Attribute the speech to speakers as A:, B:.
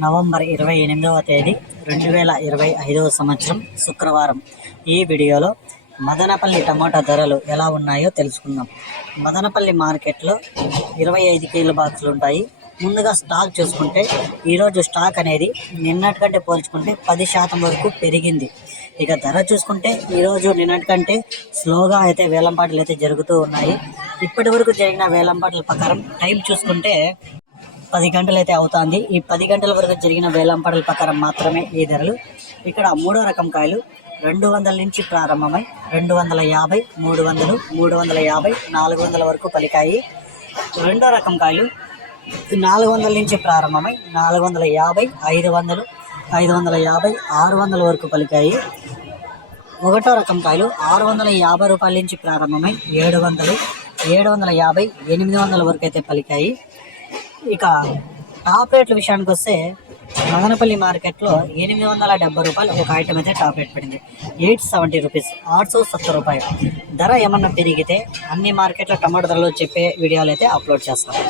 A: November ఇరవై ఎనిమిదవ తేదీ రెండు వేల ఇరవై ఐదవ సంవత్సరం శుక్రవారం. ఈ వీడియోలో మదనపల్లి టమాటా ధరలు ఎలా ఉన్నాయో తెలుసుకుందాం. మదనపల్లి మార్కెట్లో ఇరవై ఐదు కేజీల బాక్సులు ఉంటాయి. ముందుగా స్టాక్ చూసుకుంటే ఈరోజు స్టాక్ అనేది నిన్నటి కంటే పోల్చుకుంటే పది శాతం వరకు పెరిగింది. ఇక ధర చూసుకుంటే ఈరోజు నిన్నటి కంటే స్లోగా అయితే వేలంపాటలు అయితే జరుగుతూ ఉన్నాయి. ఇప్పటి వరకు జరిగిన వేలంపాటల ప్రకారం టైం చూసుకుంటే పది గంటలు అయితే అవుతుంది. ఈ పది గంటల వరకు జరిగిన వేలంపాటల ప్రకారం మాత్రమే ఈ ధరలు. ఇక్కడ మూడో రకం కాయలు రెండు వందల నుంచి ప్రారంభమై రెండు వందల యాభై మూడు వందలు మూడు వందల యాభై నాలుగు వందల వరకు పలికాయి. రెండో రకం కాయలు నాలుగు వందల నుంచి ప్రారంభమై నాలుగు వందల యాభై ఐదు వందలు ఐదు వందల యాభై ఆరు వందల వరకు పలికాయి. ఒకటో రకం కాయలు ఆరు వందల యాభై రూపాయల నుంచి ప్రారంభమై ఏడు వందలు ఏడు వందల యాభై ఎనిమిది వందల వరకు అయితే పలికాయి. ఇక టాప్ రేట్ల విషయానికి వస్తే మదనపల్లి మార్కెట్లో ఎనిమిది వందల డెబ్బై రూపాయలు ఒక ఐటమ్ అయితే టాప్ రేట్ పడింది. ఎయిట్ సెవెంటీ రూపీస్ ఆరు సో సత్తు రూపాయలు. ధర ఏమన్నా పెరిగితే అన్ని మార్కెట్ల టమాటో ధరలు చెప్పే వీడియోలు అయితే అప్లోడ్ చేస్తాను